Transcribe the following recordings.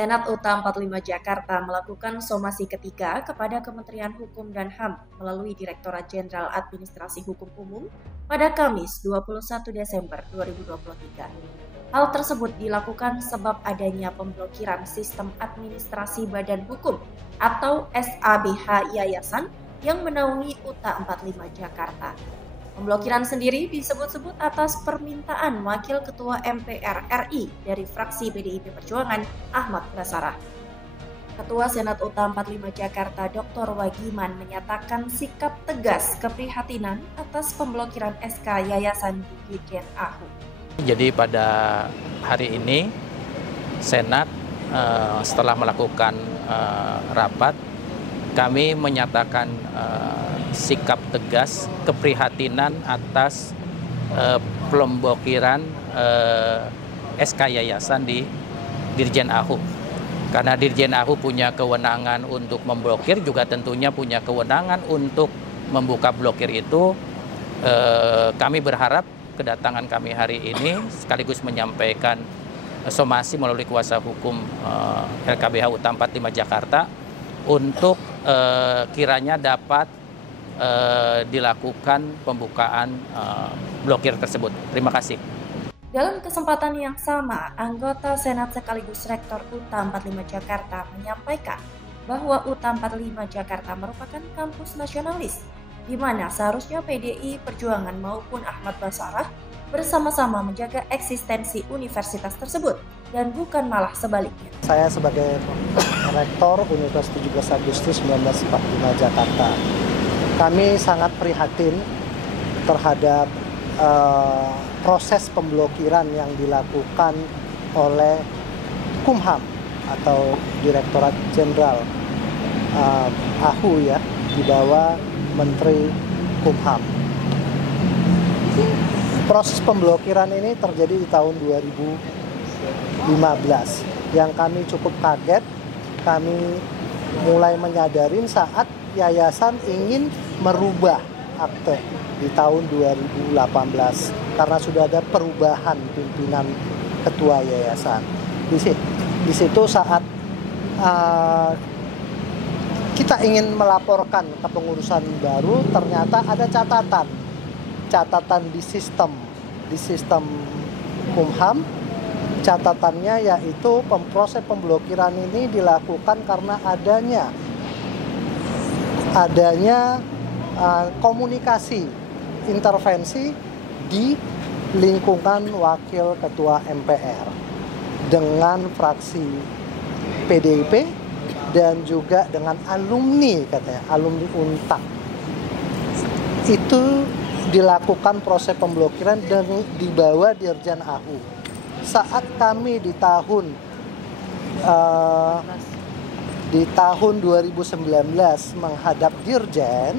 Senat UTA 45 Jakarta melakukan somasi ketiga kepada Kementerian Hukum dan HAM melalui Direktorat Jenderal Administrasi Hukum Umum pada Kamis 21 Desember 2023. Hal tersebut dilakukan sebab adanya pemblokiran sistem administrasi badan hukum atau SABH Yayasan yang menaungi UTA 45 Jakarta. Pemblokiran sendiri disebut-sebut atas permintaan Wakil Ketua MPR RI dari fraksi PDIP Perjuangan, Ahmad Basarah. Ketua Senat UTA 45 Jakarta, Dr. Wagiman, menyatakan sikap tegas keprihatinan atas pemblokiran SK Yayasan Dirjen AHU. Jadi pada hari ini, Senat setelah melakukan rapat, kami menyatakan sikap tegas keprihatinan atas pemblokiran SK Yayasan di Dirjen AHU. Karena Dirjen AHU punya kewenangan untuk memblokir, juga tentunya punya kewenangan untuk membuka blokir itu. Kami berharap kedatangan kami hari ini sekaligus menyampaikan somasi melalui kuasa hukum LKBH UTA 45 Jakarta untuk kiranya dapat dilakukan pembukaan blokir tersebut. Terima kasih. Dalam kesempatan yang sama, anggota Senat sekaligus Rektor UTA 45 Jakarta menyampaikan bahwa UTA 45 Jakarta merupakan kampus nasionalis, di mana seharusnya PDI Perjuangan maupun Ahmad Basarah bersama-sama menjaga eksistensi universitas tersebut dan bukan malah sebaliknya. Saya sebagai Rektor Universitas 17 Agustus 1945 Jakarta, kami sangat prihatin terhadap proses pemblokiran yang dilakukan oleh Kumham atau Direktorat Jenderal AHU ya, di bawah Menteri Kumham. Proses pemblokiran ini terjadi di tahun 2015. Yang kami cukup kaget, kami mulai menyadarin saat yayasan ingin merubah akte di tahun 2018 karena sudah ada perubahan pimpinan ketua yayasan. Di situ saat kita ingin melaporkan ke pengurusan baru, ternyata ada catatan di sistem Kumham. Catatannya yaitu proses pemblokiran ini dilakukan karena adanya komunikasi intervensi di lingkungan Wakil Ketua MPR dengan fraksi PDIP dan juga dengan alumni, katanya alumni UNTAK. Itu dilakukan proses pemblokiran dan dibawa Dirjen AHU. Saat kami di tahun 2019 menghadap Dirjen,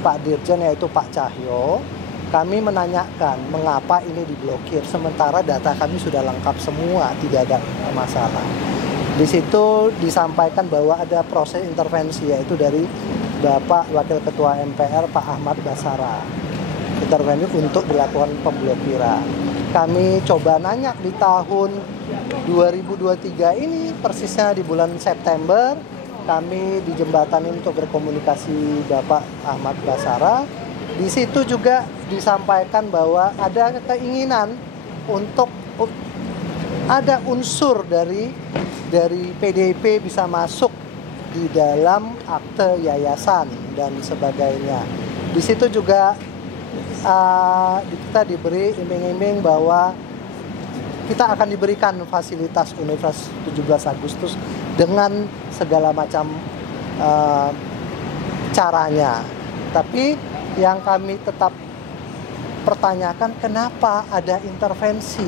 Pak Dirjen yaitu Pak Cahyo, kami menanyakan mengapa ini diblokir, sementara data kami sudah lengkap semua, tidak ada masalah. Di situ disampaikan bahwa ada proses intervensi yaitu dari Bapak Wakil Ketua MPR Pak Ahmad Basarah, intervensi untuk dilakukan pemblokiran. Kami coba nanya di tahun 2023 ini, persisnya di bulan September, kami dijembatanin untuk berkomunikasi Bapak Ahmad Basarah. Di situ juga disampaikan bahwa ada keinginan untuk ada unsur dari PDIP bisa masuk di dalam akte yayasan dan sebagainya. Di situ juga kita diberi iming-iming bahwa kita akan diberikan fasilitas Universitas 17 Agustus dengan segala macam caranya. Tapi yang kami tetap pertanyakan, kenapa ada intervensi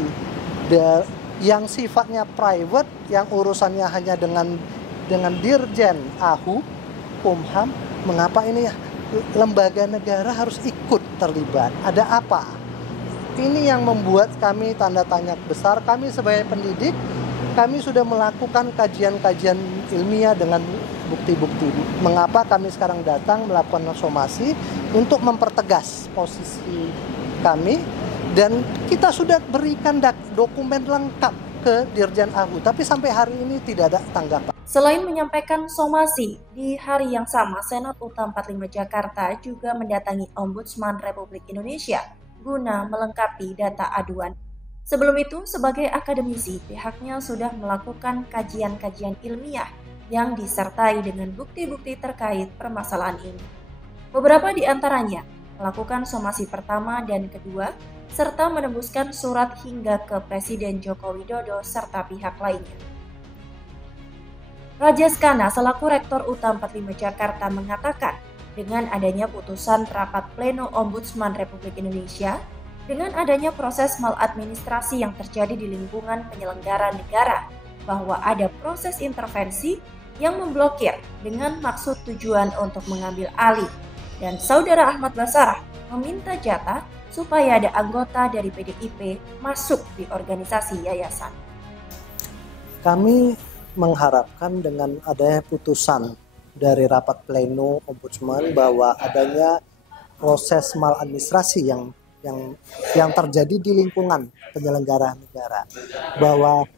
yang sifatnya private, yang urusannya hanya dengan Dirjen AHU, Kumham, mengapa ini lembaga negara harus ikut terlibat? Ada apa? Ini yang membuat kami tanda tanya besar. Kami sebagai pendidik, kami sudah melakukan kajian-kajian ilmiah dengan bukti-bukti. Mengapa kami sekarang datang melakukan somasi untuk mempertegas posisi kami, dan kita sudah berikan dokumen lengkap ke Dirjen AHU, tapi sampai hari ini tidak ada tanggapan. Selain menyampaikan somasi, di hari yang sama Senat UT 45 Jakarta juga mendatangi Ombudsman Republik Indonesia guna melengkapi data aduan. Sebelum itu, sebagai akademisi, pihaknya sudah melakukan kajian-kajian ilmiah yang disertai dengan bukti-bukti terkait permasalahan ini. Beberapa di antaranya melakukan somasi pertama dan kedua, serta menembuskan surat hingga ke Presiden Joko Widodo serta pihak lainnya. Rajaskana selaku Rektor UT 45 Jakarta mengatakan, dengan adanya putusan rapat pleno Ombudsman Republik Indonesia, dengan adanya proses maladministrasi yang terjadi di lingkungan penyelenggara negara, bahwa ada proses intervensi yang memblokir dengan maksud tujuan untuk mengambil alih, dan Saudara Ahmad Basarah meminta jatah supaya ada anggota dari PDIP masuk di organisasi yayasan. Kami mengharapkan dengan adanya putusan dari rapat pleno Ombudsman bahwa adanya proses maladministrasi yang terjadi di lingkungan penyelenggara negara, bahwa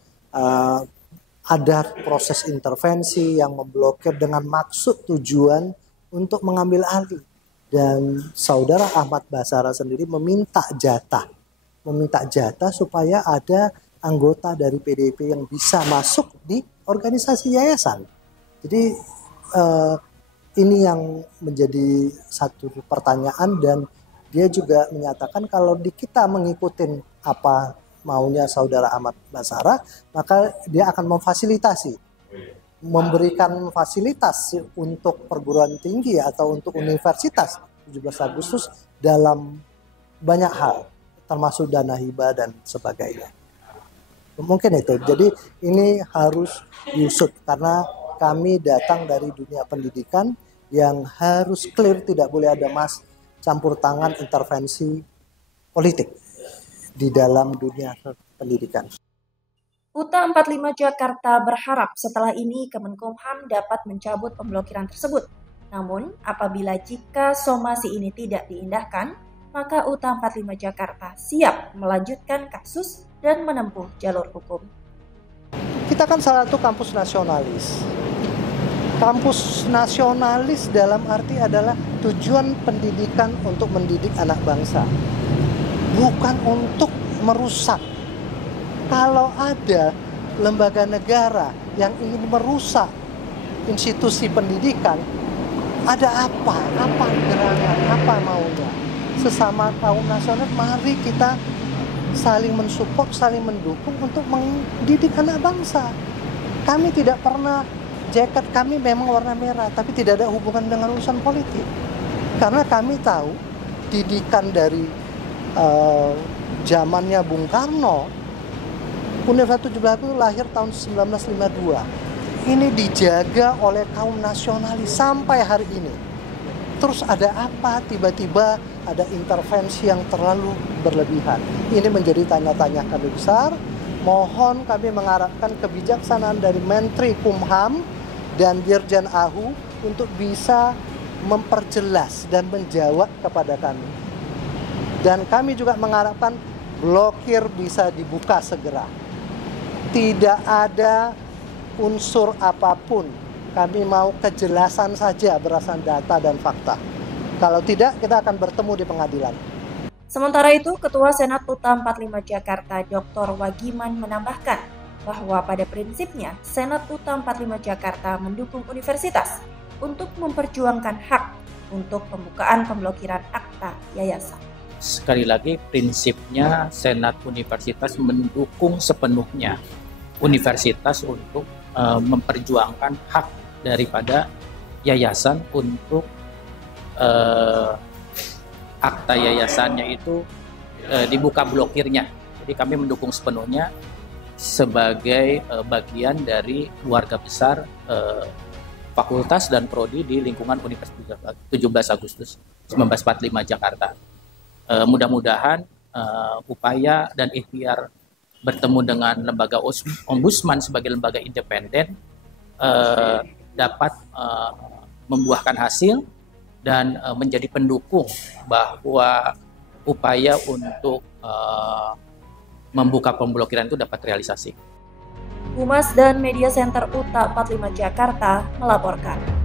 ada proses intervensi yang memblokir dengan maksud tujuan untuk mengambil alih, dan Saudara Ahmad Basarah sendiri meminta jatah supaya ada anggota dari PDIP yang bisa masuk di organisasi yayasan. Jadi ini yang menjadi satu pertanyaan, dan dia juga menyatakan kalau kita mengikuti apa maunya Saudara Ahmad Basarah, maka dia akan memfasilitasi, memberikan fasilitas untuk perguruan tinggi atau untuk universitas 17 Agustus dalam banyak hal, termasuk dana hibah dan sebagainya. Mungkin itu. Jadi ini harus diusut karena kami datang dari dunia pendidikan yang harus clear, tidak boleh ada campur tangan intervensi politik di dalam dunia pendidikan. UT 45 Jakarta berharap setelah ini Kemenkumham dapat mencabut pemblokiran tersebut. Namun, apabila jika somasi ini tidak diindahkan, maka UT 45 Jakarta siap melanjutkan kasus dan menempuh jalur hukum. Kita kan salah satu kampus nasionalis. Kampus nasionalis dalam arti adalah tujuan pendidikan untuk mendidik anak bangsa, bukan untuk merusak. Kalau ada lembaga negara yang ingin merusak institusi pendidikan, ada apa gerangan, apa maunya? Sesama kaum nasionalis, mari kita saling mensupport, saling mendukung untuk mendidik anak bangsa. Kami tidak pernah, jaket kami memang warna merah, tapi tidak ada hubungan dengan urusan politik. Karena kami tahu didikan dari zamannya Bung Karno, Universitas 17 Agustus lahir tahun 1952. Ini dijaga oleh kaum nasionalis sampai hari ini. Terus ada apa? Tiba-tiba ada intervensi yang terlalu berlebihan. Ini menjadi tanya-tanya kami besar. Mohon kami mengharapkan kebijaksanaan dari Menteri Kumham dan Dirjen AHU untuk bisa memperjelas dan menjawab kepada kami. Dan kami juga mengharapkan blokir bisa dibuka segera. Tidak ada unsur apapun. Kami mau kejelasan saja berdasarkan data dan fakta. Kalau tidak, kita akan bertemu di pengadilan. Sementara itu, Ketua Senat UT 45 Jakarta, Dr. Wagiman menambahkan bahwa pada prinsipnya Senat UT 45 Jakarta mendukung universitas untuk memperjuangkan hak untuk pembukaan pemblokiran akta yayasan. Sekali lagi, prinsipnya Senat Universitas mendukung sepenuhnya universitas untuk memperjuangkan hak daripada yayasan untuk akta yayasannya itu dibuka blokirnya. Jadi kami mendukung sepenuhnya sebagai bagian dari keluarga besar fakultas dan prodi di lingkungan Universitas 17 Agustus 1945 Jakarta. Mudah-mudahan upaya dan ikhtiar bertemu dengan lembaga Ombudsman sebagai lembaga independen dapat membuahkan hasil dan menjadi pendukung bahwa upaya untuk membuka pemblokiran itu dapat realisasi. Humas dan Media Center UTA 45 Jakarta melaporkan.